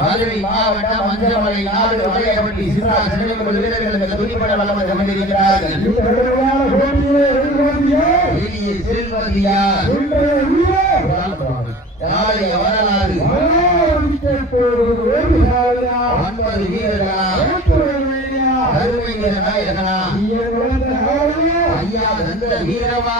மதுரை மாவட்டம் மஞ்சமலை நாடு வளையப்பட்டி சிவராஜ் வீரர்களுக்கு துணிப்பட வல்லமை சமந்திருக்கிறார்கள். செல்வதியார் நாளைய வரலாறு 9 வீரர்களா அருமை நாயகனா ஐயா நந்த வீரமா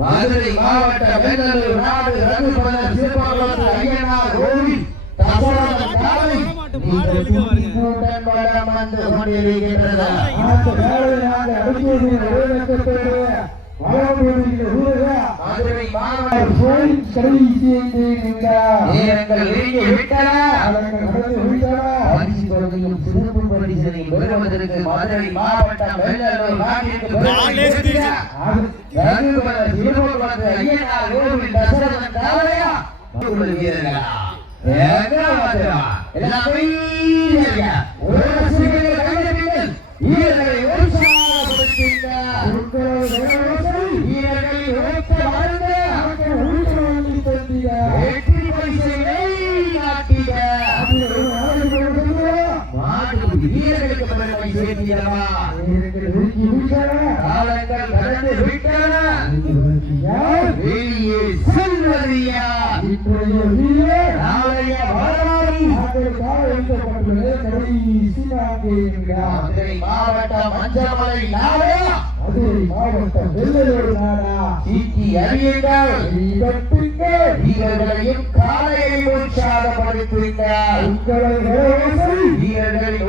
மதுரை மாவட்டம் பெங்களூர் நாடு ரகுபதர் சிற்பகுளத்து ஐயனார் கோவில் தசரதன் காலை கூட்டம் வளம் வந்து கொண்டிருக்கின்றது. மதுரை மாவட்டம் சிறப்பு பரிசனை பெறுவதற்கு மதுரை மாவட்டம் வெள்ளலூர் நாட்டிற்கு ஐயனார் கோவில் தசரதன் காலையா வீரர்களா எல்லாமே வீரர்களை வீரர்களுக்கு பெருமை சேர்த்தியவா காலங்கள் கடந்து விட்டன வெளியே செல்வதியா நாளைய வரலாறு மதுரை மாவட்டம் மஞ்சமலை நாடா மாவட்டம் வெள்ளலூர் நாடா சீட்டி அறியுங்கள் வீரர்களையும் காலையை உற்சாகப்படுத்துங்கள் வீரர்களின்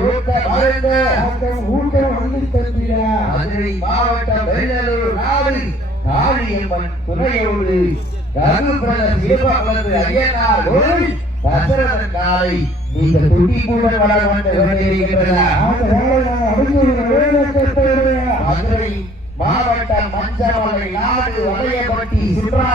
மதுரை மாவட்டம் வெள்ளலூர் நாடு காளியம்மன் துணையோடு ஐயனார் கோவில் தசரதன் காலை நீங்கள் துட்டி கூட வளம் வந்து மதுரை மாவட்டம் மஞ்சமலை நாடு வளையப்பட்டி சுற்றுலா